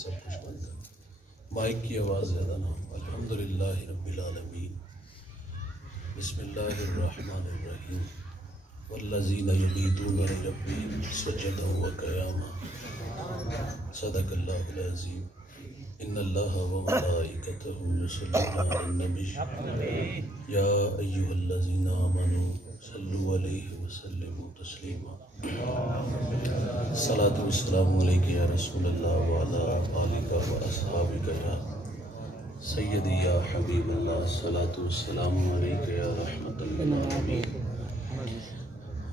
सब कुछ बंद कर। माइक की आवाज़ ज़्यादा ना हो। अल्हम्दुलिल्लाहि रब्बिल आलमीन, बिस्मिल्लाहिर्रहमानिर्रहीम, वल्लज़ीना यबीतूना लिरब्बिहिम सुज्जदन व क़ियामा, सदक़ल्लाहुल अज़ीम। इन्नल्लाहा व मलाइकतहु युसल्लूना अलन नबी या अय्युहल्लज़ीना आमनू सल्लु अलैहि व सल्लिमू तस्लीमा। सलातु वस्सलामु अलैका या रसूलल्लाह व अला आलिका व अस्हाबिका या सय्यदी या हबीबल्लाह। सलातु वस्सलामु अलैका या रहमतल लिल आलमीन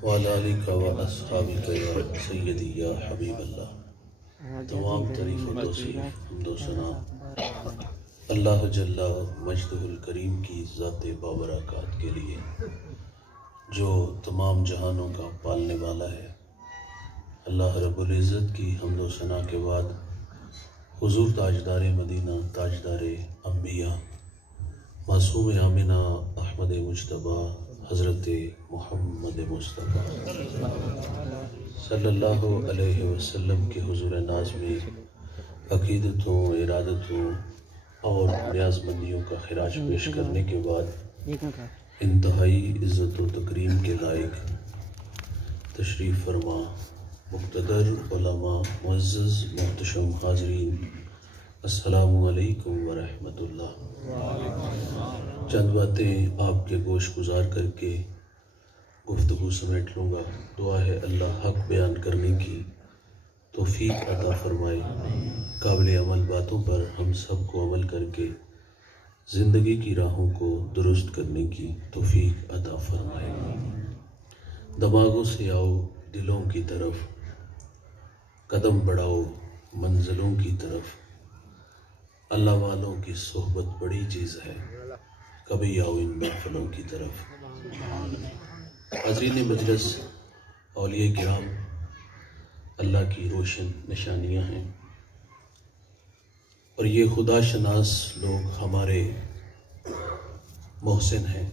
व अला आलिका व अस्हाबिका या सय्यदी या हबीबल्लाह। तमाम तारीफ़ व तौसीफ़ हम्दो सना अल्लाह जल्ला मजदुहुल करीम की ज़ाते बाबरकात के लिए, जो तमाम जहानों का पालने वाला है। अल्लाह रब्बुल इज़्ज़त की हम्दो सना के बाद हुज़ूर ताजदार मदीना, ताजदार अंबिया, मासूम आमिना अहमद मुज्तबा हज़रत मोहम्मद मुस्तफ़ा सल्लल्लाहु अलैहि वसल्लम के हुज़ूर नाज़ में अक़ीदतों, इरादतों और न्याज़मंदियों का खिराज पेश करने के बाद इंतहाई इज़्ज़त व तकरीम के लायक तशरीफ़ फरमा मुक़्तदर उलमा, मुअज़्ज़ज़ मोहतशम हाज़रीन, अस्सलामु अलैकुम व रहमतुल्लाह। चंद बातें आपके गोश गुजार करके गुफ्तगू समेट लूँगा। दुआ है अल्लाह हक़ बयान करने की तौफ़ीक़ अता फ़रमाए। काबिल अमल बातों पर हम सब को अमल करके ज़िंदगी की राहों को दुरुस्त करने की तौफ़ीक़ अता फ़रमाए। दिमागों से आओ दिलों की तरफ, कदम बढ़ाओ मंजिलों की तरफ। अल्लाह वालों की सोहबत बड़ी चीज़ है, कभी आओ इन महफ़िलों की तरफ। हाज़रीन मजलिस, औलिया किराम अल्लाह की रोशन निशानियाँ हैं और ये खुदा शनास लोग हमारे मोहसिन हैं।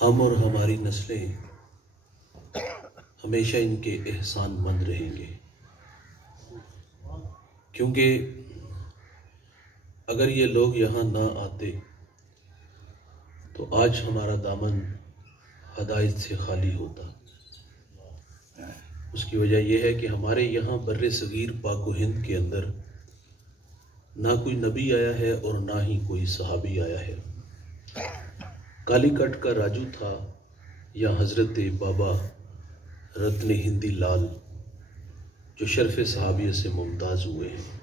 हम और हमारी नस्लें हमेशा इनके एहसान मंद रहेंगे, क्योंकि अगर ये लोग यहाँ ना आते तो आज हमारा दामन हदायत से खाली होता। उसकी वजह यह है कि हमारे यहाँ बर्रे सगीर पाक व हिंद के अंदर ना कोई नबी आया है और ना ही कोई सहाबी आया है। कालीकट का राजू था या हज़रत बाबा रत्न हिंदी लाल, जो शर्फ़ सहाबियत से मुमताज़ हुए हैं।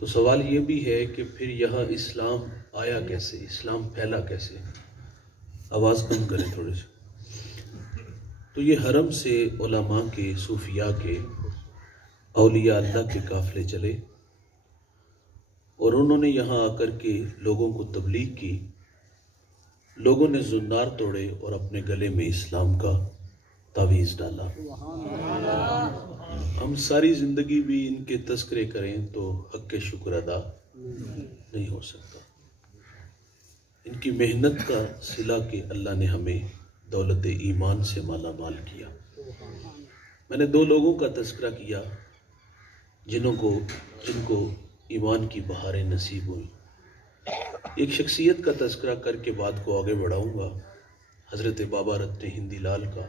तो सवाल ये भी है कि फिर यहाँ इस्लाम आया कैसे, इस्लाम फैला कैसे। आवाज़ कम करें थोड़े से। तो ये हरम से उलमा के, सूफिया के, औलिया अल्लाह के काफ़िले चले और उन्होंने यहाँ आकर के लोगों को तबलीग की। लोगों ने जुन्नार तोड़े और अपने गले में इस्लाम का तावीज़ डाला। हम सारी ज़िंदगी भी इनके तस्करे करें तो हक़ के शुक्र अदा नहीं हो सकता। इनकी मेहनत का सिला के अल्लाह ने हमें दौलत ईमान से माला माल किया। मैंने दो लोगों का तस्करा किया जिनको ईमान की बहारें नसीब हुई। एक शख्सियत का तस्करा करके बात को आगे बढ़ाऊंगा, हज़रत बाबा रत्न हिंदी लाल का,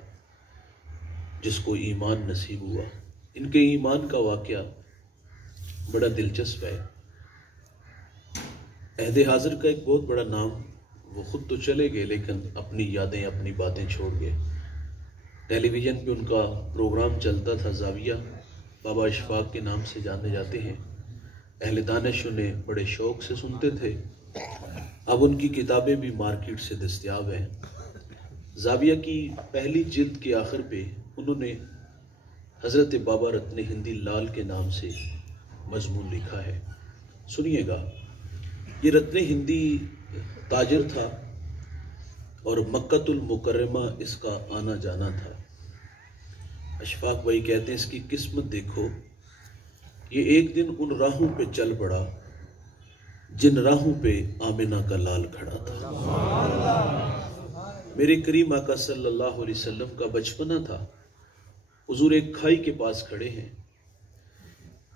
जिसको ईमान नसीब हुआ। इनके ईमान का वाक़या बड़ा दिलचस्प है। अहदे हाज़िर का एक बहुत बड़ा नाम, वो ख़ुद तो चले गए लेकिन अपनी यादें, अपनी बातें छोड़ गए। टेलीविज़न पे उनका प्रोग्राम चलता था, ज़ाविया, बाबा इशफाक के नाम से जाने जाते हैं। अहले दानिश उन्हें बड़े शौक़ से सुनते थे। अब उनकी किताबें भी मार्केट से दस्तयाब हैं। ज़ाविया की पहली जिल्द के आखिर पे उन्होंने हज़रत बाबा रत्न हिंदी लाल के नाम से मजमून लिखा है, सुनिएगा। ये रत्न हिंदी ताजिर था और मक्कतुल मुकर्रमा इसका आना जाना था। अशफाक भाई कहते हैं, इसकी किस्मत देखो, ये एक दिन उन राहों पे चल पड़ा जिन राहों पे आमिना का लाल खड़ा था। मेरे करीम आका सल्लल्लाहु अलैहि वसल्लम का बचपना था। हुजूर एक खाई के पास खड़े हैं,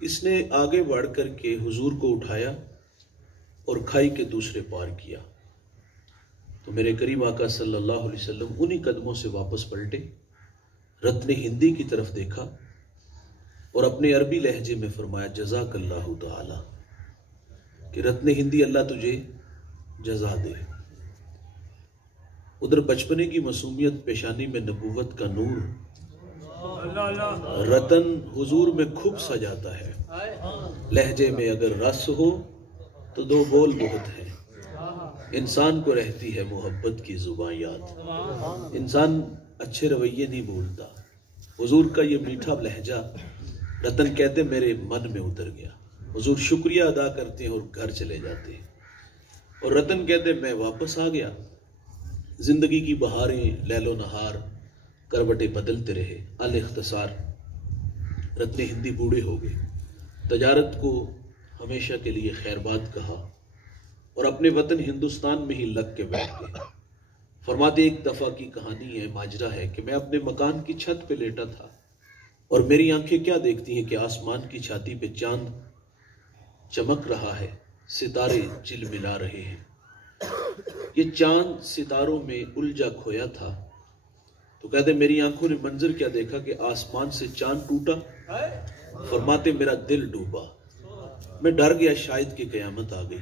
इसने आगे बढ़ कर के हुजूर को उठाया और खाई के दूसरे पार किया। तो मेरे करीम आका सल्लल्लाहु अलैहि वसल्लम उन्हीं कदमों से वापस पलटे, रत्न हिंदी की तरफ देखा और अपने अरबी लहजे में फरमाया जज़ाकल्लाहु ताला, कि रत्न हिंदी अल्लाह तुझे जज़ा दे। उधर बचपने की मासूमियत, पेशानी में नबूवत का नूर, रतन हुजूर में खूब सजाता है। लहजे में अगर रस हो तो दो बोल बहुत है, इंसान को रहती है मोहब्बत की जुबान याद, इंसान अच्छे रवैये नहीं भूलता। हुजूर का ये मीठा लहजा, रतन कहते मेरे मन में उतर गया। हुजूर शुक्रिया अदा करते हैं और घर चले जाते हैं, और रतन कहते मैं वापस आ गया। जिंदगी की बहारें लैलो नहार करवटे बदलते रहे। अल इख्तिसार, रत्न हिंदी बूढ़े हो गए, तजारत को हमेशा के लिए खैरबाद कहा और अपने वतन हिंदुस्तान में ही लग के बैठ गए। फरमाते एक दफ़ा की कहानी है, माजरा है, कि मैं अपने मकान की छत पे लेटा था और मेरी आंखें क्या देखती हैं कि आसमान की छाती पे चांद चमक रहा है, सितारे चिलमिला रहे हैं। ये चांद सितारों में उलझा खोया था। तो कहते मेरी आंखों ने मंजर क्या देखा कि आसमान से चांद टूटा। फरमाते मेरा दिल डूबा, मैं डर गया शायद कि कयामत आ गई।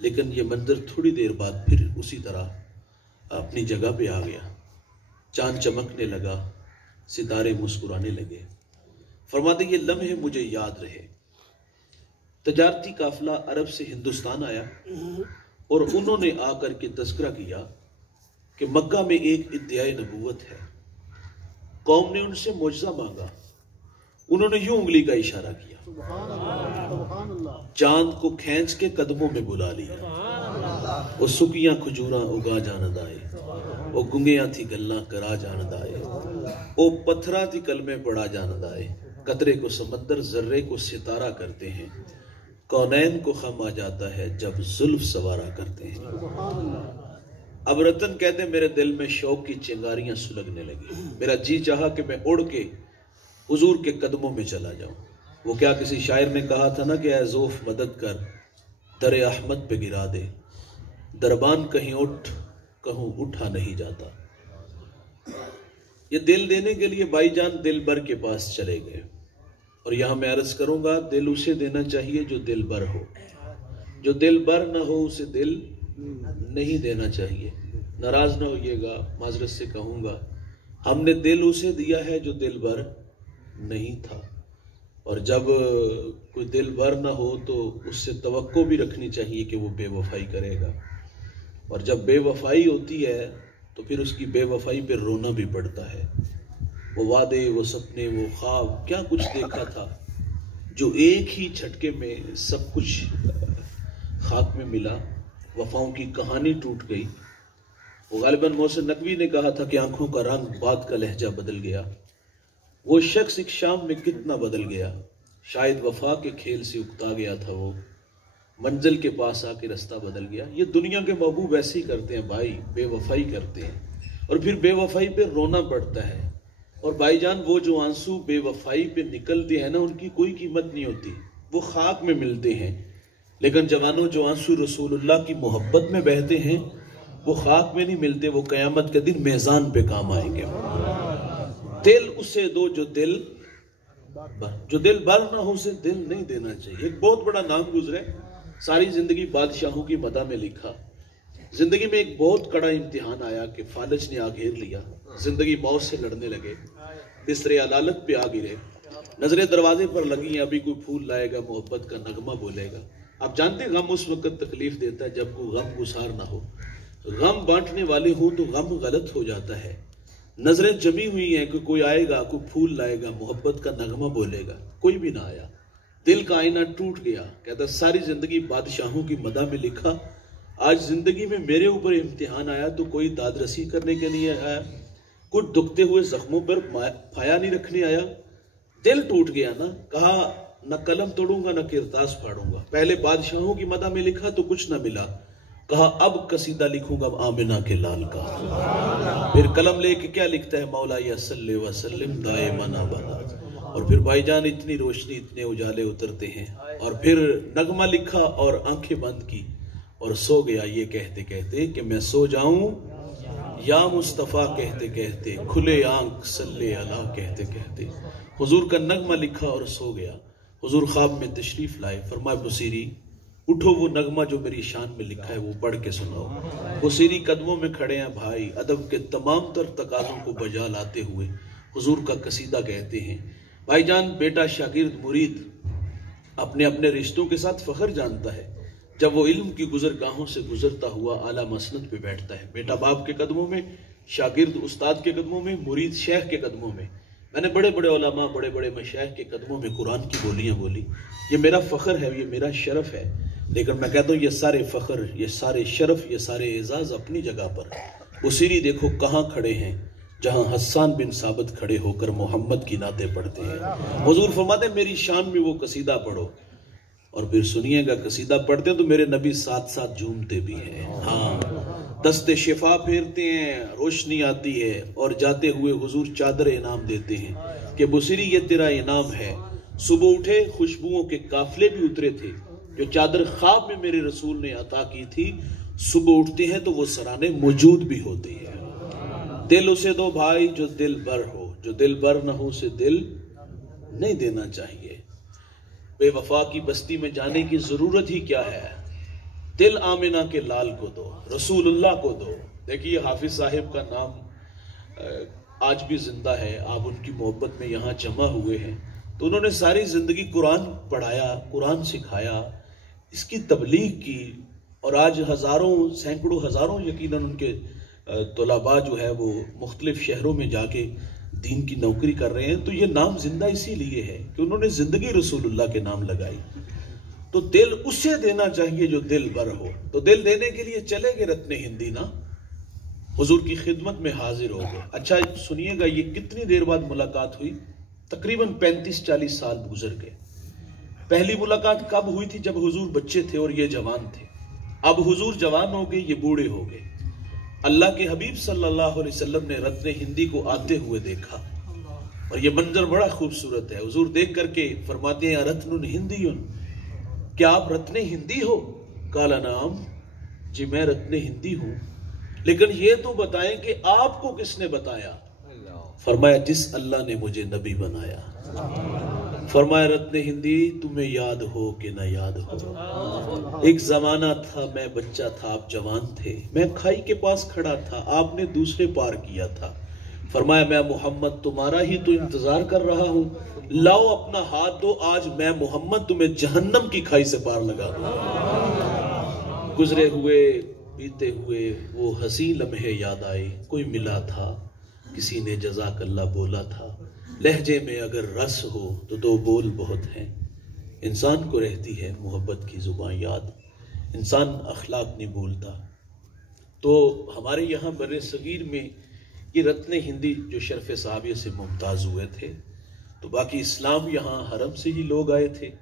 लेकिन ये मंजर थोड़ी देर बाद फिर उसी तरह अपनी जगह पे आ गया। चांद चमकने लगा, सितारे मुस्कुराने लगे। फरमाते ये लम्हे मुझे याद रहे। तजारती काफिला अरब से हिंदुस्तान आया और उन्होंने आकर के तज़किरा किया कि मक्का में एक इद्दियाए नबूवत है। कौम ने उनसे मुजज़ा मांगा, उन्होंने यूं उंगली का इशारा किया, चांद को खींच के कदमों में बुला लिया। वो सुकियां खजूरा उगा जान दाए, वो गुंगियां थी गल्ला करा जान दाए, वो पत्थरा थी कलमे पड़ा जान दाए। कतरे को समंदर, जर्रे को सितारा करते हैं, कौनैन को खम आ जाता है जब जुल्फ सवारा करते हैं। अब रतन कहते मेरे दिल में शौक की चिंगारियां सुलगने लगी। मेरा जी चाहा कि मैं उड़ के हुजूर के कदमों में चला जाऊं। वो क्या किसी शायर ने कहा था ना कि ऐ ज़ौफ़ मदद कर, दर अहमद पे गिरा दे, दरबान कहीं उठ कहूं उठा नहीं जाता। ये दिल देने के लिए भाईजान दिलबर के पास चले गए। और यहां मैं अर्ज करूंगा, दिल उसे देना चाहिए जो दिलबर हो, जो दिलबर ना हो उसे दिल नहीं देना चाहिए। नाराज ना होइएगा, माजरत से कहूंगा, हमने दिल उसे दिया है जो दिलबर नहीं था। और जब कोई दिलबर ना हो तो उससे तवक्को भी रखनी चाहिए कि वो बेवफाई करेगा। और जब बेवफाई होती है तो फिर उसकी बेवफाई पे रोना भी पड़ता है। वो वादे, वो सपने, वो ख्वाब, क्या कुछ देखा था जो एक ही झटके में सब कुछ खाक में मिला। वफाओं की कहानी टूट गई। वो गालिबन मोहसिन नकवी ने कहा था कि आंखों का रंग, बात का लहजा बदल गया। वो शख्स एक शाम में कितना बदल गया। शायद वफा के खेल से उकता गया था वो, मंजिल के पास आके रास्ता बदल गया। ये दुनिया के महबूब ऐसे ही करते हैं भाई, बेवफाई करते हैं और फिर बेवफाई पे रोना पड़ता है। और भाईजान वो जो आंसू बेवफाई पे निकलते हैं ना, उनकी कोई कीमत नहीं होती, वो खाक में मिलते हैं। लेकिन जवानों, जो आंसू रसूलुल्लाह की मोहब्बत में बहते हैं वो खाक में नहीं मिलते, वो क़यामत के दिन मेज़ान पे काम आएंगे। दिल उसे दो जो दिल भर ना हो, उसे दिल नहीं देना चाहिए। एक बहुत बड़ा नाम गुजरे, सारी जिंदगी बादशाहों की मदा में लिखा। जिंदगी में एक बहुत कड़ा इम्तिहान आया कि फालज ने आ घेर लिया, जिंदगी मौत से लड़ने लगे, बिस्तरे अदालत पे आ गिरे, नजरें दरवाजे पर लगी, अभी कोई फूल लाएगा, मोहब्बत का नगमा बोलेगा। आप जानते गम उस वक्त तकलीफ देता है जब कोई गम गुसार ना हो। गम बांटने वाले हो तो गम गलत हो जाता है। नजरें जमी हुई हैं कि कोई आएगा, कोई फूल लाएगा, मोहब्बत का नगमा बोलेगा, कोई भी ना आया। दिल का आईना टूट गया। कहता सारी जिंदगी बादशाहों की मदा में लिखा, आज जिंदगी में मेरे ऊपर इम्तिहान आया तो कोई दादरसी करने के लिए आया, कुछ दुखते हुए जख्मों पर फाया नहीं रखने आया। दिल टूट गया ना, कहा न कलम तोड़ूंगा न किरतास फाड़ूंगा। पहले बादशाहों की मदा में लिखा तो कुछ ना मिला, कहा अब कसीदा लिखूंगा आमिना के लाल का। फिर कलम लेके क्या लिखता है, मौला या सल्ले व सल्लिम दाइमन अबदा। और फिर भाईजान इतनी रोशनी इतने उजाले उतरते हैं, और फिर नगमा लिखा और आंखें बंद की और सो गया ये कहते कहते कि मैं सो जाऊं या मुस्तफ़ा कहते कहते, खुले आंख सल्ले अला कहते कहते। हुजूर का नगमा लिखा और सो गया। हुजूर ख्वाब में तशरीफ लाए, फरमाए बुसीरी उठो, वो नगमा जो मेरी शान में लिखा है वो पढ़ के सुनाओ। बुसीरी कदमों में खड़े हैं भाई, अदब के तमाम तर तकाजों को बजा लाते हुए हुजूर का कसीदा कहते हैं। भाईजान, बेटा शागिर्द मुरीद अपने अपने रिश्तों के साथ फख्र जानता है जब वो इल्म की गुजरगाहों से गुजरता हुआ आला मसनद पे बैठता है। बेटा बाप के कदमों में, शागिर्द उस्ताद के कदमों में, मुरीद शेख के कदमों में। मैंने बड़े बड़े उलमा, बड़े बड़े मशाइख के कदमों में कुरान की बोलियां बोली। ये मेरा फख्र है, ये मेरा शरफ है। लेकिन मैं कहता हूँ ये सारे फख्र, ये सारे शरफ, ये सारे एजाज अपनी जगह पर। बुसीरी देखो कहाँ खड़े हैं, जहाँ हस्सान बिन साबित खड़े होकर मोहम्मद की नाते पढ़ते हैं। हुजूर फरमाते मेरी शान में वो कसीदा पढ़ो, और फिर सुनिएगा कसीदा पढ़ते हैं तो मेरे नबी साथ साथ झूमते भी हैं। हाँ, दस्ते शिफा फेरते हैं, रोशनी आती है, और जाते हुए हुजूर चादर इनाम देते हैं कि बुसीरी ये तेरा इनाम है। सुबह उठे खुशबुओं के काफिले भी उतरे थे, जो चादर ख्वाब में मेरे रसूल ने अता की थी। सुबह उठते हैं तो वो सराने मौजूद भी होती है। दिल उसे दो भाई जो दिल बर हो, जो दिल बर न हो उसे दिल नहीं देना चाहिए। बेवफा की बस्ती में जाने की जरूरत ही क्या है, दिल आमिना के लाल को दो, रसूलुल्लाह को दो। देखिए हाफिज साहिब का नाम आज भी जिंदा है, आप उनकी मोहब्बत में यहाँ जमा हुए हैं। तो उन्होंने सारी जिंदगी कुरान पढ़ाया, कुरान सिखाया, इसकी तबलीग की, और आज हजारों सैकड़ों हजारों यकीनन उनके तलबा जो है वो मुख्तलिफ शहरों में जाके दीन की नौकरी कर रहे हैं। तो ये नाम जिंदा इसीलिए है कि उन्होंने जिंदगी रसूलुल्लाह के नाम लगाई। तो दिल उसे देना चाहिए जो दिल बर हो। तो दिल देने के लिए चले गए रत्ने हिंदी ना, हुजूर की खिदमत में हाजिर हो गए। अच्छा सुनिएगा, ये कितनी देर बाद मुलाकात हुई? तकरीबन 35-40 साल गुजर गए। पहली मुलाकात कब हुई थी? जब हुजूर बच्चे थे और ये जवान थे। अब हुजूर जवान हो गए, ये बूढ़े हो गए। अल्लाह के हबीब सल्लल्लाहु अलैहि वसल्लम ने रत्ने हिंदी को आते हुए देखा, और ये मंजर बड़ा खूबसूरत है। हुजूर देख करके फरमाते हैं रत्नुन हिंदीयुन, क्या आप रत्ने हिंदी हो? काला नाम, जी मैं रत्ने हिंदी हूं, लेकिन ये तो बताएं कि आपको किसने बताया? फरमाया जिस अल्लाह ने मुझे नबी बनाया। फरमाया रत्ने हिंदी तुम्हें याद हो कि न याद हो, एक जमाना था मैं बच्चा था आप जवान थे, मैं खाई के पास खड़ा था आपने दूसरे पार किया था। फरमाया मैं मोहम्मद तुम्हारा ही तो इंतजार कर रहा हूं, लाओ अपना हाथ दो, आज मैं मोहम्मद तुम्हें जहन्नम की खाई से पार लगा दूं। गुजरे हुए बीते हुए वो हसी लम्हे याद आए, कोई मिला था किसी ने जज़ाकल्लाह बोला था, लहजे में अगर रस हो तो दो बोल बहुत हैं। इंसान को रहती है मोहब्बत की जुबान याद, इंसान अखलाक नहीं भूलता। तो हमारे यहाँ बर्रे सगीर में ये रत्ने हिंदी जो शर्फ साहबिया से मुमताज़ हुए थे, तो बाकी इस्लाम यहाँ हरम से ही लोग आए थे,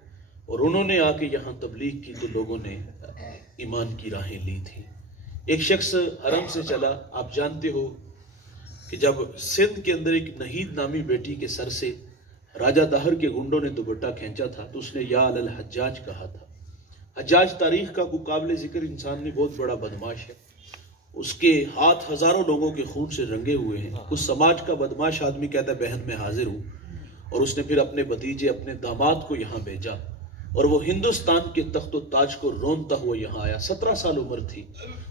और उन्होंने आके यहाँ तबलीग की तो लोगों ने ईमान की राहें ली थी। एक शख्स हरम से चला, आप जानते हो कि जब सिंध के अंदर एक नहीद नामी बेटी के सर से राजा दाहर के गुंडों ने दुपट्टा खींचा था, तो उसने या अल हज्जाज कहा था। हज्जाज तारीख का मुकाबले जिक्र इंसान ने, बहुत बड़ा बदमाश है, उसके हाथ हजारों लोगों के खून से रंगे हुए हैं। उस समाज का बदमाश आदमी कहता है बहन मैं हाजिर हूं, और उसने फिर अपने भतीजे अपने दामाद को यहाँ भेजा, और वो हिंदुस्तान के तख्त ताज को रोनता हुआ यहाँ आया। 17 साल उम्र थी,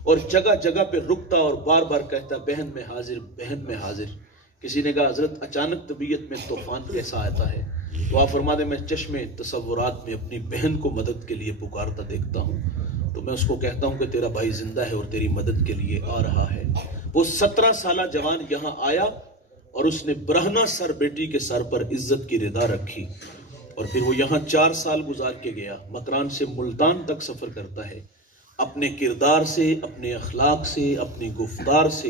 और जगह जगह पे रुकता और बार बार कहता बहन में हाजिर, बहन में हाजिर। किसी ने कहा हजरत अचानक तबीयत में तूफान कैसा आता है? तो आप फरमा दे मैं चश्मे तसव्वुरात में अपनी बहन को मदद के लिए पुकारता देखता हूँ, तो मैं उसको कहता हूँ कि तेरा भाई जिंदा है और तेरी मदद के लिए आ रहा है। वो 17 साल जवान यहाँ आया, और उसने ब्रहना सर बेटी के सर पर इज्जत की रिदा रखी, और फिर वो यहाँ 4 साल गुजार के गया। मकरान से मुल्तान तक सफर करता है। अपने किरदार से, अपने अखलाक से, अपनी गुफ्तार से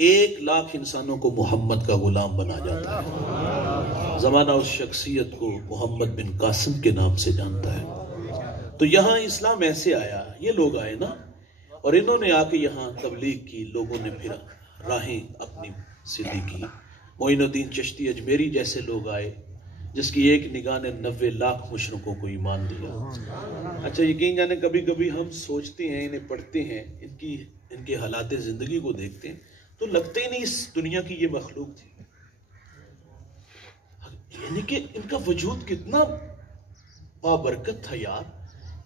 1 लाख इंसानों को मोहम्मद का गुलाम बना जाता है। जमाना उस शख्सियत को मोहम्मद बिन कासिम के नाम से जानता है। तो यहाँ इस्लाम ऐसे आया, ये लोग आए ना, और इन्होंने आके यहाँ तबलीग की, लोगों ने फिर राहें अपनी सीधी की। मोइनुद्दीन चिश्ती अजमेरी जैसे लोग आए, जिसकी एक निगाह ने 90 लाख मुशरिकों को ईमान दिया। अच्छा, यकीन जाने कभी कभी हम सोचते हैं, इन्हें पढ़ते हैं, इनके हालात ज़िंदगी को देखते हैं तो लगते ही नहीं इस दुनिया की ये मखलूक थी। यानी कि इनका वजूद कितना बाबरकत था यार,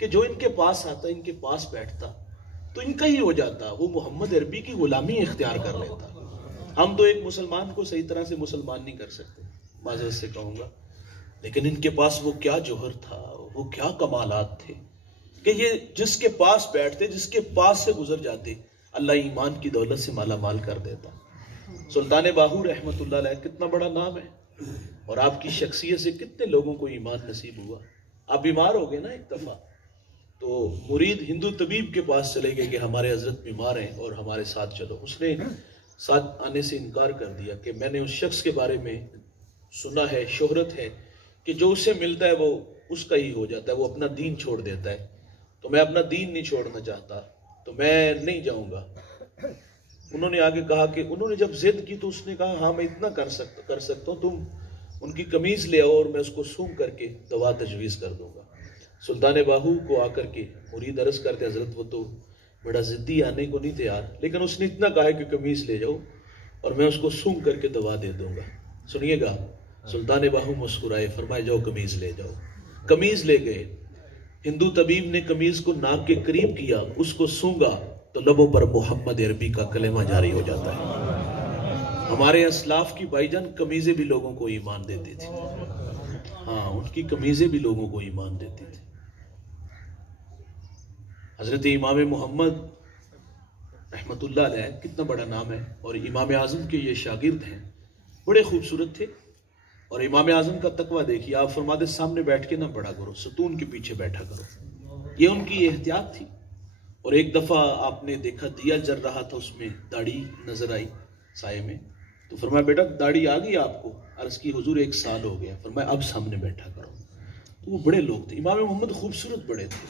कि जो इनके पास आता, इनके पास बैठता तो इनका ही हो जाता, वो मोहम्मद अरबी की गुलामी इख्तियार कर लेता। हम तो एक मुसलमान को सही तरह से मुसलमान नहीं कर सकते, माजरत से कहूँगा, लेकिन इनके पास वो क्या जोहर था, वो क्या कमालात थे कि ये जिसके पास बैठते, जिसके पास से गुजर जाते, अल्लाह ईमान की दौलत से माला माल कर देता। सुल्तान बाहू रहमतुल्लाह अलैह कितना बड़ा नाम है, और आपकी शख्सियत से कितने लोगों को ईमान नसीब हुआ। आप बीमार हो गए ना एक दफ़ा, तो मुरीद हिंदू तबीब के पास चले गए कि हमारे हजरत बीमार हैं और हमारे साथ चलो। उसने साथ आने से इनकार कर दिया कि मैंने उस शख्स के बारे में सुना है, शोहरत है कि जो उससे मिलता है वो उसका ही हो जाता है, वो अपना दीन छोड़ देता है, तो मैं अपना दीन नहीं छोड़ना चाहता, तो मैं नहीं जाऊंगा। उन्होंने आगे कहा कि उन्होंने जब जिद की तो उसने कहा हाँ मैं इतना कर सकता हूँ, तुम उनकी कमीज ले आओ और मैं उसको सूंघ करके दवा तजवीज़ कर दूंगा। सुल्तान बाहू को आकर के मुरीद अर्ज करते, हजरत वो तो बड़ा जिद्दी, आने को नहीं तैयार, लेकिन उसने इतना कहा कि कमीज ले जाओ और मैं उसको सूंघ करके दवा दे दूंगा। सुनिएगा, सुल्तान बाहू मुस्कुराए, फरमाए जाओ कमीज ले जाओ। कमीज ले गए, हिंदू तबीब ने कमीज को नाक के करीब किया, उसको सूंघा तो लबों पर मोहम्मद अरबी का कलेमा जारी हो जाता है। हमारे असलाफ की भाईजान कमीजें भी लोगों को ईमान देती थी। हाँ, उनकी कमीजें भी लोगों को ईमान देती थी। हजरत इमाम मोहम्मद रहमतुल्लाह अलैह कितना बड़ा नाम है, और इमाम आज़म के ये शागिर्द हैं, बड़े खूबसूरत थे। और इमाम आज़म का तकवा देखिए, आप फरमाते सामने बैठ के ना पढ़ा करो, सतून के पीछे बैठा करो, ये उनकी एहतियात थी। और एक दफ़ा आपने देखा दिया जल रहा था, उसमें दाढ़ी नजर आई साये में, तो फरमाया बेटा दाढ़ी आ गई आपको? अर्ज़ की हुजूर 1 साल हो गया। फरमाया अब सामने बैठा करो। तो वो बड़े लोग थे, इमाम मोहम्मद खूबसूरत बड़े थे।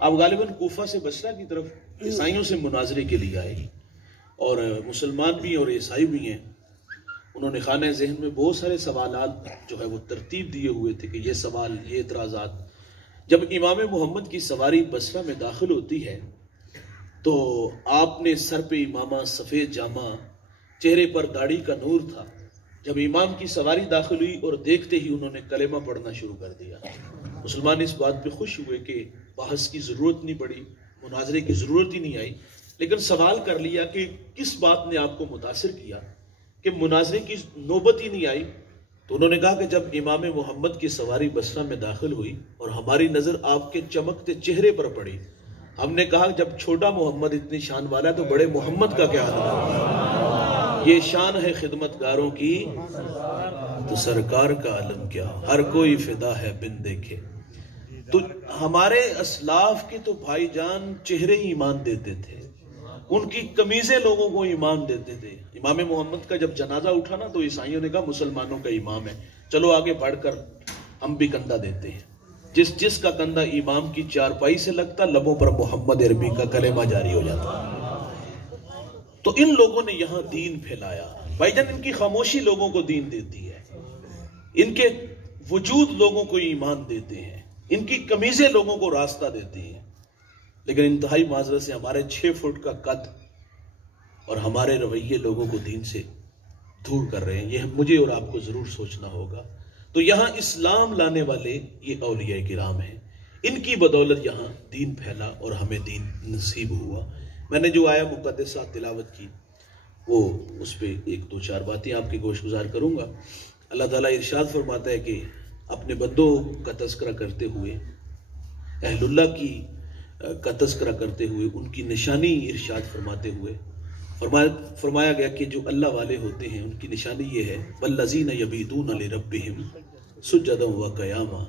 आप गालिबन कूफा से बसरा की तरफ ईसाइयों से मुनाजरे के लिए आए, और मुसलमान भी और ईसाई भी हैं। उन्होंने खाने जहन में बहुत सारे सवालात जो है वो तरतीब दिए हुए थे कि ये सवाल, ये एतराज़ात। जब इमाम मोहम्मद की सवारी बसरा में दाखिल होती है तो आपने सर पे इमामा, सफ़ेद जामा, चेहरे पर दाढ़ी का नूर था। जब इमाम की सवारी दाखिल हुई और देखते ही उन्होंने कलेमा पढ़ना शुरू कर दिया। मुसलमान इस बात पे खुश हुए कि बहस की ज़रूरत नहीं पड़ी, मुनाजरे की ज़रूरत ही नहीं आई, लेकिन सवाल कर लिया कि किस बात ने आपको मुतासिर किया कि मुनाजरे की नौबत ही नहीं आई। तो उन्होंने कहा कि जब इमाम मोहम्मद की सवारी बसरा में दाखिल हुई और हमारी नज़र आपके चमकते चेहरे पर पड़ी, हमने कहा जब छोटा मोहम्मद इतनी शान वाला है तो बड़े मोहम्मद का क्या हाल? ये शान है खिदमतगारों की तो सरकार का आलम क्या, हर कोई फिदा है बिन देखे। तो हमारे असलाफ के तो भाईजान चेहरे ही ईमान देते थे, उनकी कमीजें लोगों को ईमान देते थे। इमाम मोहम्मद का जब जनाजा उठा ना तो ईसाइयों ने कहा मुसलमानों का इमाम है, चलो आगे बढ़कर हम भी कंधा देते हैं। जिसका कंधा इमाम की चारपाई से लगता, लबों पर मोहम्मद अरबी का कलेमा जारी हो जाता। तो इन लोगों ने यहां दीन फैलाया। भाईजान इनकी खामोशी लोगों को दीन देती है, इनके वजूद लोगों को ईमान देते हैं, इनकी कमीजें लोगों को रास्ता देती हैं। लेकिन इंतहाई माजरत से हमारे 6 फुट का कद और हमारे रवैये लोगों को दीन से दूर कर रहे हैं। यह मुझे और आपको जरूर सोचना होगा। तो यहां इस्लाम लाने वाले ये औलिया किराम हैं, इनकी बदौलत यहां दीन फैला और हमें दीन नसीब हुआ। मैंने जो आया मुक़द्दसा तिलावत की वो उस पर 1-2-4 बातें आपके गोशगुजार करूंगा। अल्लाह ताला इरशाद फरमाता है कि अपने बंदों का तज़किरा करते हुए, अहलुल्लाह की का तज़किरा करते हुए, उनकी निशानी इरशाद फरमाते हुए फरमाया गया कि जो अल्लाह वाले होते हैं उनकी निशानी ये है, वल्लज़ीना यबीतूना लिरब्बिहिम सुज्जदन व क़यामा,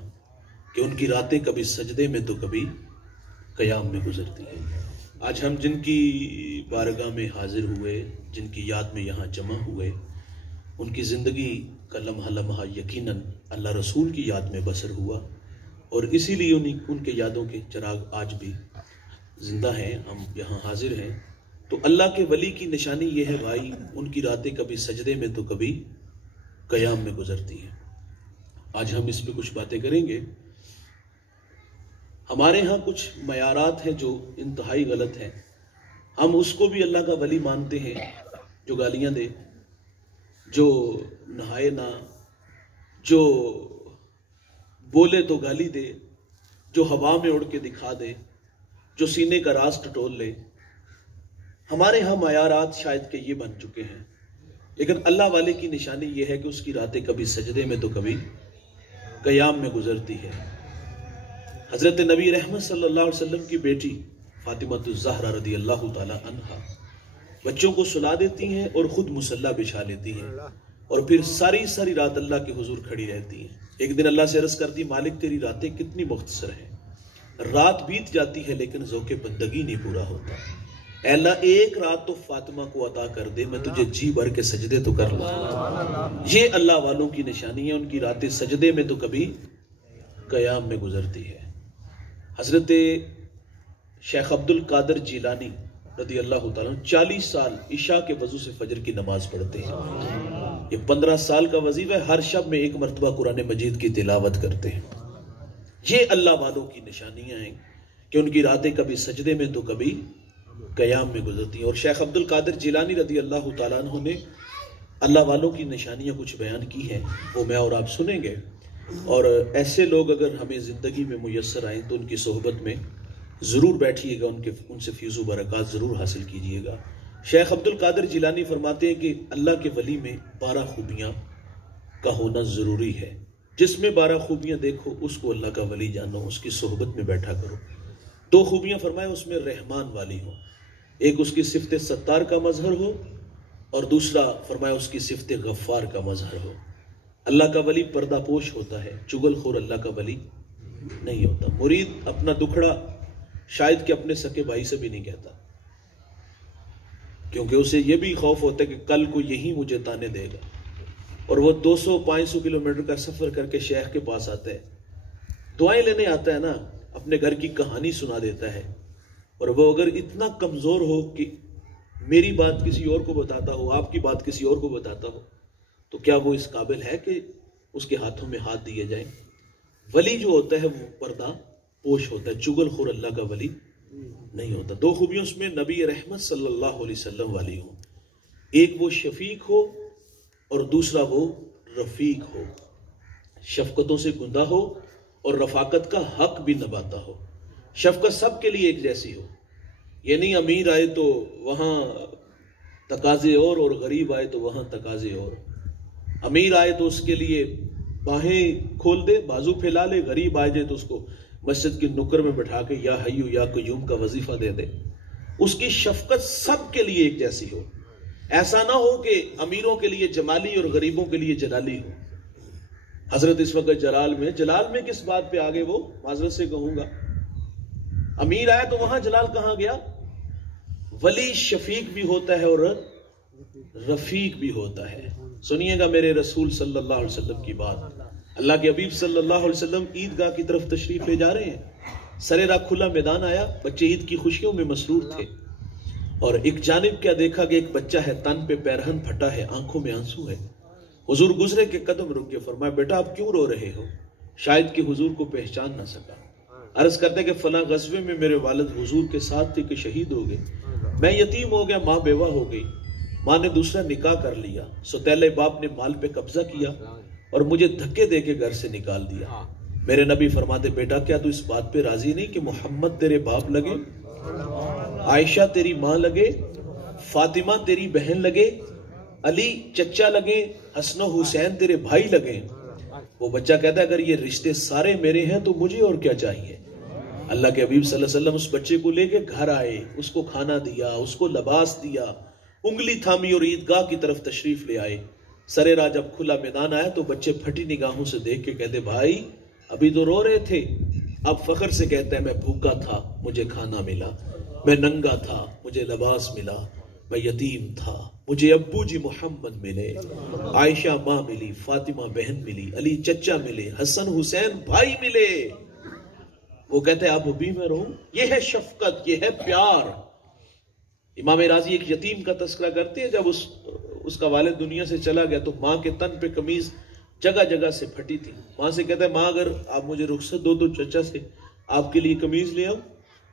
कि उनकी रातें कभी सजदे में तो कभी क़याम में गुजरती हैं। आज हम जिनकी बारगाह में हाजिर हुए, जिनकी याद में यहाँ जमा हुए, उनकी ज़िंदगी का लम्हा लम्हा यकीनन अल्लाह रसूल की याद में बसर हुआ, और इसीलिए उनके यादों के चिराग आज भी जिंदा हैं, हम यहाँ हाजिर हैं। तो अल्लाह के वली की निशानी ये है भाई, उनकी रातें कभी सजदे में तो कभी क़याम में गुजरती हैं। आज हम इस पे कुछ बातें करेंगे। हमारे यहाँ कुछ मयारात हैं जो इंतहाई गलत हैं। हम उसको भी अल्लाह का वली मानते हैं जो गालियाँ दे, जो नहाए ना, जो बोले तो गाली दे, जो हवा में उड़ के दिखा दे, जो सीने का राज टटोल ले। हमारे यहाँ मयारात शायद के ये बन चुके हैं, लेकिन अल्लाह वाले की निशानी ये है कि उसकी रातें कभी सजदे में तो कभी क़याम में गुजरती है। हजरत नबी रहमत सल्लल्लाहु अलैहि वसल्लम की बेटी फातिमातुज़ ज़हरा रदी अल्लाह ताला अन्हा बच्चों को सुला देती हैं और खुद मुसल्ला बिछा लेती हैं और फिर सारी सारी रात अल्लाह के हुजूर खड़ी रहती हैं। एक दिन अल्लाह से अर्ज करती, मालिक तेरी रातें कितनी मुख्तसर हैं, रात बीत जाती है लेकिन ज़ौक़े बंदगी नहीं पूरा होता। अल्लाह एक रात तो फातिमा को अता कर दे, मैं तुझे जी भर के सजदे तो कर लूं। ये अल्लाह वालों की निशानी है, उनकी रातें सजदे में तो कभी क़याम में गुजरती है। हजरत शेख अब्दुल कादिर जिलानी रदी अल्लाह ताला 40 साल इशा के वजू से फजर की नमाज पढ़ते हैं। ये 15 साल का वजीफा है, हर शब में एक मरतबा कुरान मजीद की तिलावत करते हैं। ये अल्लाह वालों की निशानियां हैं कि उनकी रातें कभी सजदे में तो कभी क़याम में गुजरती हैं। और शेख अब्दुल कादिर जिलानी रदी अल्लाह ताला अन्हु ने अल्लाह वालों की निशानियां कुछ बयान की हैं, वो मैं और आप सुनेंगे। और ऐसे लोग अगर हमें ज़िंदगी में मुयस्सर आए तो उनकी सोहबत में ज़रूर बैठिएगा, उनसे फ़ीज़ बरक़ात ज़रूर हासिल कीजिएगा। शेख अब्दुल कादिर जिलानी फरमाते हैं कि अल्लाह के वली में 12 खूबियाँ का होना ज़रूरी है। जिसमें 12 खूबियाँ देखो उसको अल्लाह का वली जानो, उसकी सोहबत में बैठा करो। 2 खूबियाँ फरमाए उसमें रहमान वाली हो, एक उसकी सिफ़त सत्तार का मजहर हो और दूसरा फरमाया उसकी सिफ़त गफ़ार का मजहर हो। अल्लाह का वली पर्दापोश होता है, चुगलखोर अल्लाह का वली नहीं होता। मुरीद अपना दुखड़ा शायद कि अपने सके भाई से भी नहीं कहता, क्योंकि उसे यह भी खौफ होता है कि कल को यही मुझे ताने देगा। और वो 200-500 किलोमीटर का सफर करके शेख के पास आता है, दुआएं लेने आता है ना, अपने घर की कहानी सुना देता है। और वो अगर इतना कमजोर हो कि मेरी बात किसी और को बताता हो, आपकी बात किसी और को बताता हो, तो क्या वो इस काबिल है कि उसके हाथों में हाथ दिए जाए? वली जो होता है वो पर्दा पोश होता है, चुगलखोर अल्लाह का वली नहीं होता। 2 खूबियों उसमें नबी रहमत सल्लल्लाहु अलैहि वसल्लम वाली हो, एक वो शफीक हो और दूसरा वो रफीक हो, शफकतों से गुंदा हो और रफाकत का हक भी निभाता हो। शफकत सबके लिए एक जैसी हो, ये नहीं अमीर आए तो वहां तकाजे और गरीब आए तो वहां तकाजे और। अमीर आए तो उसके लिए बाहें खोल दे, बाजू फैला ले, गरीब आ जाए तो उसको मस्जिद की नुक्कर में बैठा के या हय्यू या क़य्यूम का वजीफा दे दे। उसकी शफकत सबके लिए एक जैसी हो। ऐसा ना हो कि अमीरों के लिए जमाली और गरीबों के लिए जलाली हो। हजरत इस वक्त जलाल में किस बात पे आगे वो माजरत से कहूंगा, अमीर आया तो वहां जलाल कहां गया? वली शफीक भी होता है और रफीक भी होता है। सुनिएगा मेरे रसूल सल्लल्लाहु अलैहि वसल्लम की बात। अल्लाह के हबीब सल्लल्लाहु अलैहि वसल्लम ईदगाह की तरफ तशरीफ ले जा रहे हैं। सरे रात खुला मैदान आया, बच्चे ईद की खुशियों में मसरूर थे और एक जानिब क्या देखा कि एक बच्चा है, तन पे पैरहन फटा है, आंखों में आंसू है। हुजूर गुजरे के कदम रुक के फरमाया, बेटा आप क्यों रो रहे हो? शायद कि हुजूर को पहचान ना सका। अर्ज करते कि फला गज़वे में मेरे वालिद हुजूर के साथ थे कि शहीद हो गए, मैं यतीम हो गया, माँ बेवा हो गई, माँ ने दूसरा निकाह कर लिया, सौतेले बाप ने माल पे कब्जा किया और मुझे धक्के दे के घर से निकाल दिया। मेरे नबी फरमाते, बेटा क्या तू इस बात पे राजी नहीं कि मोहम्मद तेरे बाप लगे, आयशा तेरी माँ लगे, फातिमा तेरी बहन लगे, अली चचा लगे, हसन हुसैन तेरे भाई लगे? वो बच्चा कहता है, अगर ये रिश्ते सारे मेरे हैं तो मुझे और क्या चाहिए? अल्लाह के हबीब सल्लल्लाहु अलैहि वसल्लम उस बच्चे को लेके घर आए, उसको खाना दिया, उसको लिबास दिया, उंगली थामी और ईदगाह की तरफ तशरीफ ले आए। सरे रात जब खुला मैदान आया तो बच्चे फटी निगाहों से देख के कहते, भाई अभी तो रो रहे थे, अब फख्र से कहते हैं मैं भूखा था मुझे खाना मिला, मैं नंगा था मुझे लिबास मिला, मैं यतीम था मुझे अब्बू जी मोहम्मद मिले, आयशा माँ मिली, फातिमा बहन मिली, अली चचा मिले, हसन हुसैन भाई मिले। वो कहते हैं अब भी मैं रहूं। ये है शफकत, ये है प्यार। इमाम राजी एक यतीम का तस्करा करते हैं, जब उसका वालिद दुनिया से चला गया तो माँ के तन पे कमीज जगह जगह से फटी थी। माँ से कहता है, माँ अगर आप मुझे रुखसत दो तो चचा से आपके लिए कमीज ले आऊं।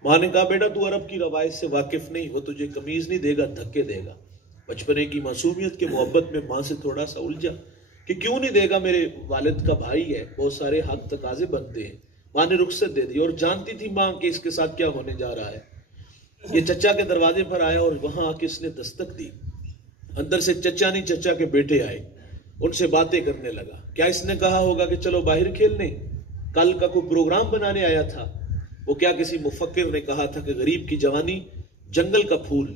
माँ ने कहा, बेटा तू अरब की रवायत से वाकिफ नहीं, वो तुझे कमीज नहीं देगा, धक्के देगा। बचपने की मासूमियत के मोहब्बत में माँ से थोड़ा सा उलझा कि क्यों नहीं देगा, मेरे वालिद का भाई है, बहुत सारे हक तकाजे बनते हैं। माँ ने रुखसत दे दी और जानती थी माँ कि इसके साथ क्या होने जा रहा है। ये चचा के दरवाजे पर आया और वहां आके इसने दस्तक दी। अंदर से चचा नहीं, चचा के बेटे आए, उनसे बातें करने लगा। क्या इसने कहा होगा कि चलो बाहर खेलने, कल का कोई प्रोग्राम बनाने आया था? वो क्या किसी मुफक्किर ने कहा था कि गरीब की जवानी जंगल का फूल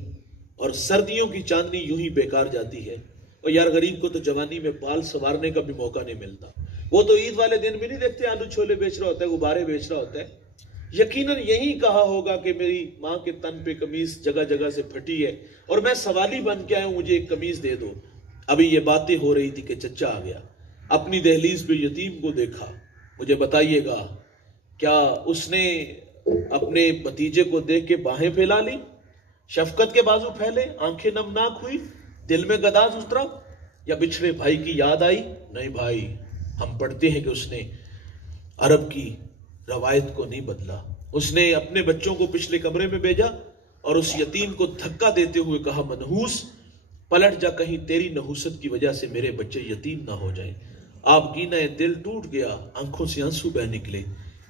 और सर्दियों की चांदनी यूं ही बेकार जाती है। और यार गरीब को तो जवानी में बाल संवारने का भी मौका नहीं मिलता। वो तो ईद वाले दिन भी नहीं देखते, आलू छोले बेच रहा होता है, गुब्बारे बेच रहा होता है। यकीनन यही कहा होगा कि मेरी माँ के तन पे कमीज जगह जगह से फटी है और मैं सवाली बन के आया हूं, मुझे एक कमीज दे दो। अभी ये बातें हो रही थी कि चचा आ गया। अपनी दहलीज पे यतीम को देखा। मुझे बताइएगा, क्या उसने अपने भतीजे को देख के बाहें फैला ली, शफकत के बाजू फैले, आंखें नमनाक हुई, दिल में गदाज उतरा, या बिछड़े भाई की याद आई? नहीं भाई, हम पढ़ते हैं कि उसने अरब की रवायत को नहीं बदला। उसने अपने बच्चों को पिछले कमरे में भेजा और उस यतीम को धक्का देते हुए कहा, मनहूस पलट जा, कहीं तेरी नहूसत की वजह से मेरे बच्चे यतीम ना हो जाएं। आप कीना दिल टूट गया, आंखों से आंसू बह निकले।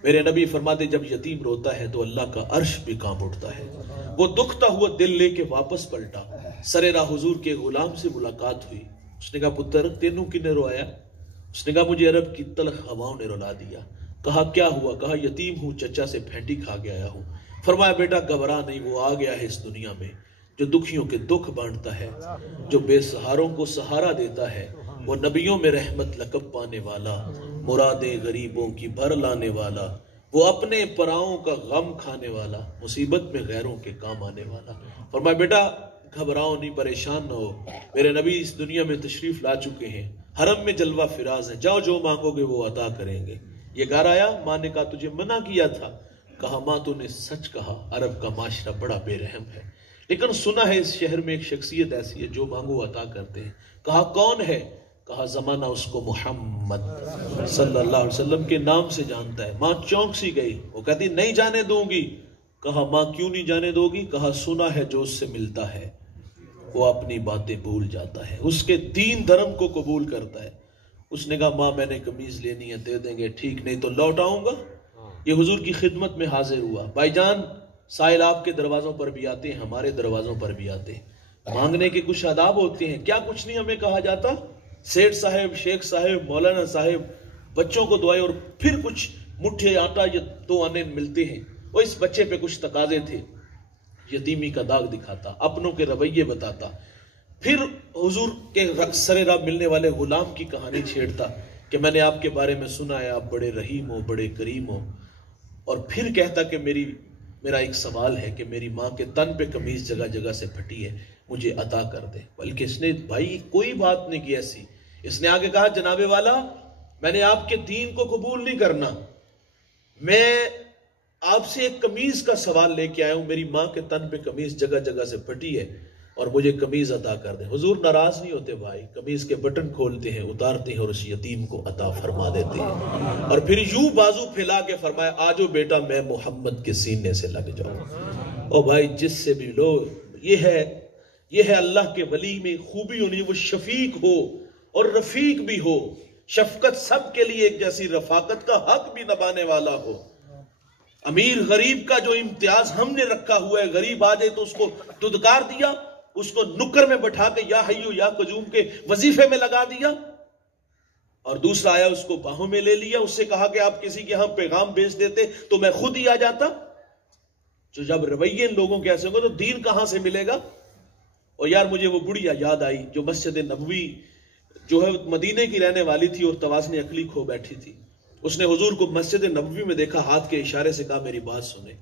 मेरे नबी फरमाते, जब यतीम रोता है तो अल्लाह का अर्श भी कांप उठता है। वो दुखता हुआ दिल लेके वापस पलटा। सरेरा हुजूर के गुलाम से मुलाकात हुई। उसने कहा, पुत्र तेनू किने रोया? उसने कहा, मुझे अरब की तलख हवाओं ने रुला दिया। कहा, क्या हुआ? कहा, यतीम हूं, चचा से फेंटी खा के आया हूं। फरमाया, बेटा घबरा नहीं, वो आ गया है इस दुनिया में जो दुखियों के दुख बांटता है, जो बेसहारों को सहारा देता है। वो नबियों में रहमत लकब पाने वाला, मुरादे गरीबों की भर लाने वाला, वो अपने पराओं का गम खाने वाला, मुसीबत में गैरों के काम आने वाला। फरमाया, बेटा घबराओ नहीं, परेशान ना हो, मेरे नबी इस दुनिया में तशरीफ ला चुके हैं, हरम में जलवा फिराज है, जाओ जो मांगोगे वो अता करेंगे। ये घर आया, माँ ने कहा, तुझे मना किया था। कहा, माँ तूने सच कहा, अरब का माशरा बड़ा बेरहम है, लेकिन सुना है इस शहर में एक शख्सियत ऐसी है जो मांगो अता करते हैं। कहा, कौन है? कहा, जमाना उसको मोहम्मद सल्लल्लाहु अलैहि वसल्लम के नाम से जानता है। माँ चौंक सी गई। वो कहती, नहीं जाने दूंगी। कहा, माँ क्यों नहीं जाने दोगी? कहा, सुना है जो उससे मिलता है वो अपनी बातें भूल जाता है, उसके दीन धर्म को कबूल करता है। उसने कहा, माँ मैंने कमीज लेनी है, दे देंगे, ठीक नहीं तो लौट आऊंगा। ये हुजूर की खिदमत में हाजिर हुआ। भाईजान, साहिल आपके दरवाजों पर भी आते हैं, हमारे दरवाजों पर भी आते हैं। मांगने के कुछ आदाब होते हैं, क्या कुछ नहीं हमें कहा जाता। सेठ साहब, शेख साहब, मौलाना साहब बच्चों को दुआए और फिर कुछ मुट्ठे आटा या 2 आने मिलते हैं। वो इस बच्चे पे कुछ तकाजे थे, यतीमी का दाग दिखाता, अपनों के रवैये बताता, फिर हुजूर के सरेरा मिलने वाले गुलाम की कहानी छेड़ता कि मैंने आपके बारे में सुना है, आप बड़े रहीम हो, बड़े करीम हो। और फिर कहता कि मेरा एक सवाल है कि मेरी माँ के तन पे कमीज जगह जगह से फटी है, मुझे अता कर दे। बल्कि इसने भाई कोई बात नहीं की ऐसी। इसने आगे कहा, जनाबे वाला, मैंने आपके दीन को कबूल नहीं करना, मैं आपसे एक कमीज का सवाल लेके आया हूं। मेरी माँ के तन पे कमीज जगह जगह से फटी है और मुझे कमीज अता कर दे। हुजूर नाराज नहीं होते भाई, कमीज के बटन खोलते हैं, उतारते हैं और उस यतीम को अता फरमा देते हैं। और फिर यूं बाजू फैला के फरमाया, आजो बेटा, मैं मोहम्मद के सीने से लग जाऊं। और भाई जिससे भी लो, ये है अल्लाह के वली में खूबी होनी, वो शफीक हो और रफीक भी हो, शफकत सबके लिए एक जैसी, रफाकत का हक भी निभाने वाला हो। अमीर गरीब का जो इम्तियाज हमने रखा हुआ है, गरीब आ जाए तो उसको दुदकार दिया, उसको नुक्कर में बैठा के या हय्यू या कजूम के वजीफे में लगा दिया, और दूसरा आया उसको बाहों में ले लिया, उससे कहा कि आप किसी के यहां पैगाम भेज देते तो मैं खुद ही आ जाता। तो जब रवैये इन लोगों के ऐसे होंगे तो दीन कहां से मिलेगा। और यार मुझे वो बुढ़िया याद आई जो मस्जिद नबवी जो है मदीने की रहने वाली थी और तवाज़ने अकली खो बैठी थी। उसने हुजूर को मस्जिद नबवी में देखा, हाथ के इशारे से कहा, मेरी बात सुने।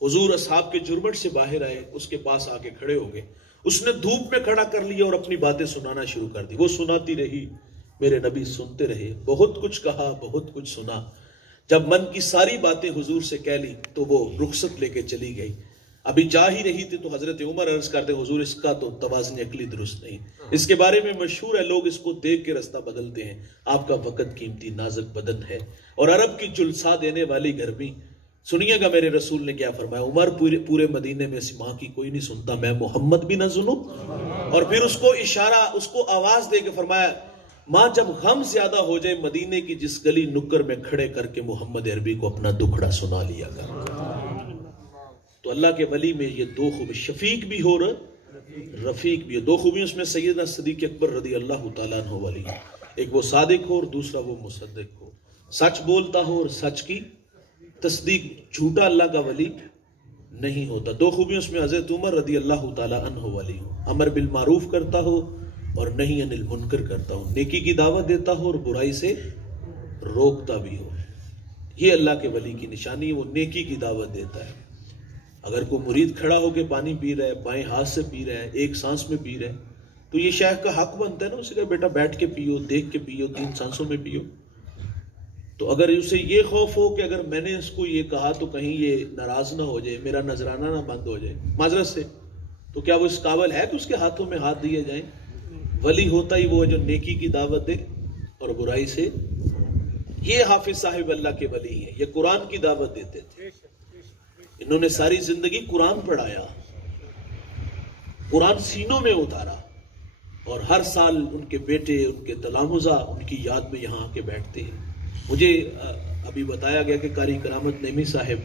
हुजूर असहाब के जुर्मट से बाहर आए, उसके पास आके खड़े हो गए। उसने धूप में खड़ा कर लिया और अपनी बातें सुनाना शुरू कर दी। वो सुनाती रही, मेरे नबी सुनते रहे, बहुत कुछ कहा, बहुत कुछ सुना। जब मन की सारी बातें हुजूर से कह ली तो वो रुखसत लेके चली गई। अभी जा ही रही थी तो हजरत उमर अर्ज करते, हुजूर इसका तो तवाज़ुन अक्ली दुरुस्त नहीं। इसके बारे में मशहूर है, लोग इसको देख के रास्ता बदलते हैं। आपका वक़्त कीमती, नाजुक बदन है और अरब की जुलसा देने वाली गर्मी। सुनिएगा मेरे रसूल ने क्या फरमाया, उमर पूरे मदीने में माँ की कोई नहीं सुनता, मैं मोहम्मद भी ना सुनूं। और फिर उसको इशारा, उसको आवाज दे के फरमाया, माँ जब गम ज्यादा हो जाए मदीने की जिस गली नुक्कर में खड़े करके मोहम्मद अरबी को अपना दुखड़ा सुना लिया कर। तो अल्लाह के वली में ये दो खूबी, शफीक भी हो रफीक भी हो, दो खूबियां उसमें सैयदना सिद्दीक़ अकबर रज़ी अल्लाह तआला अन्हु वाली। एक वो सादिक हो और दूसरा वो मुसद्दिक हो, सच बोलता हो और सच की तस्दीक। झूठा अल्लाह का वली नहीं होता। दो खूबियां उसमें हजरत उमर रज़ी अल्लाह तआला अन्हु वाली हो, अमर बिल मारूफ करता हो और नहीं अनिल मुनकर करता हो, नेकी की दावत देता हो और बुराई से रोकता भी हो। ये अल्लाह के वली की निशानी है, वो नेकी की दावत देता है। अगर कोई मुरीद खड़ा होकर पानी पी रहा है, बाएं हाथ से पी रहा है, एक सांस में पी रहा है, तो ये शेख का हक बनता है ना, उसे कहा बेटा बैठ के पियो, देख के पियो, 3 सांसों में पियो। तो अगर उसे ये खौफ हो कि अगर मैंने इसको ये कहा तो कहीं ये नाराज ना हो जाए, मेरा नजराना ना बंद हो जाए माजरत से, तो क्या वो इस काबिल है कि उसके हाथों में हाथ दिए जाए? वली होता ही वो है जो नेकी की दावत दे और बुराई से। ये हाफिज साहिब अल्लाह के वली है, ये कुरान की दावत देते थे। इन्होंने सारी जिंदगी कुरान पढ़ाया, कुरान सीनों में उतारा और हर साल उनके बेटे, उनके तलामुजा उनकी याद में यहाँ आके बैठते हैं। मुझे अभी बताया गया कि कारी करामत नईमी साहिब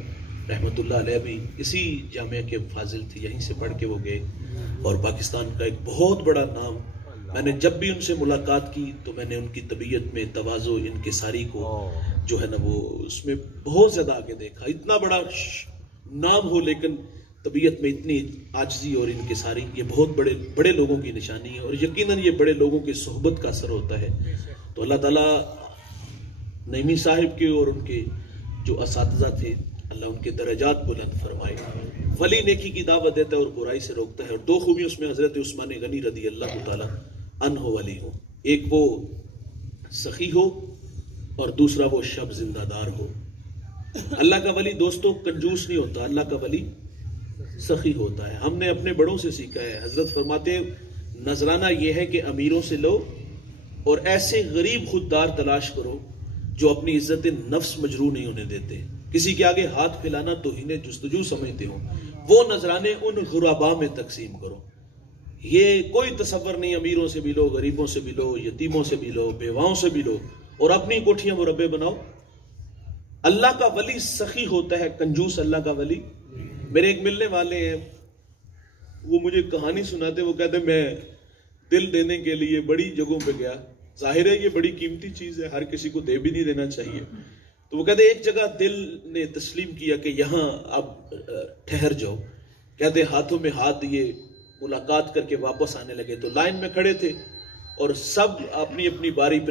रहमतुल्लाह अलैह भी इसी जामिया के फाजिल थे, यहीं से पढ़ के वो गए और पाकिस्तान का एक बहुत बड़ा नाम। मैंने जब भी उनसे मुलाकात की तो मैंने उनकी तबीयत में तवाज़ो, इनके सारी को जो है ना वो उसमें बहुत ज्यादा आगे देखा। इतना बड़ा नाम हो लेकिन तबीयत में इतनी आजिज़ी और इनके सारी, ये बहुत बड़े बड़े लोगों की निशानी है और यकीनन ये बड़े लोगों की सोहबत का असर होता है। तो अल्लाह ताला नईमी साहिब के और उनके जो असातिज़ा थे, अल्लाह उनके दर्जात बुलंद फरमाए। वली नेकी की दावत देता है और बुराई से रोकता है। और दो खूबी उसमें हजरत उस्मान गनी रज़ी अल्लाह ताला अन्हु वाली हो, एक वो सखी हो और दूसरा वो शब जिंदादार हो। अल्लाह का वली दोस्तों कंजूस नहीं होता, अल्लाह का वली सखी होता है। हमने अपने बड़ों से सीखा है, हजरत फरमाते नजराना यह है कि अमीरों से लो और ऐसे गरीब खुददार तलाश करो जो अपनी इज्जत नफ्स मजरू नहीं होने देते, किसी के आगे हाथ फैलाना तो इन्हें जुस्तजू समझते हो, वो नजराने उन गुराबा में तकसीम करो। ये कोई तसव्वुर नहीं, अमीरों से भी लो, गरीबों से भी लो, यतीमों से भी लो, बेवाओं से भी लो और अपनी कोठियां मुरब्बे बनाओ। अल्लाह का वली सखी होता है, कंजूस अल्लाह का वली। मेरे एक मिलने वाले हैं, वो मुझे कहानी सुनाते, वो कहते मैं दिल देने के लिए बड़ी जगहों पे गया। जाहिर है ये बड़ी कीमती चीज है, हर किसी को दे भी नहीं देना चाहिए। तो वो कहते एक जगह दिल ने तस्लीम किया कि यहाँ आप ठहर जाओ। कहते हाथों में हाथ दिए, मुलाकात करके वापस आने लगे तो लाइन में खड़े थे और सब अपनी अपनी बारी पे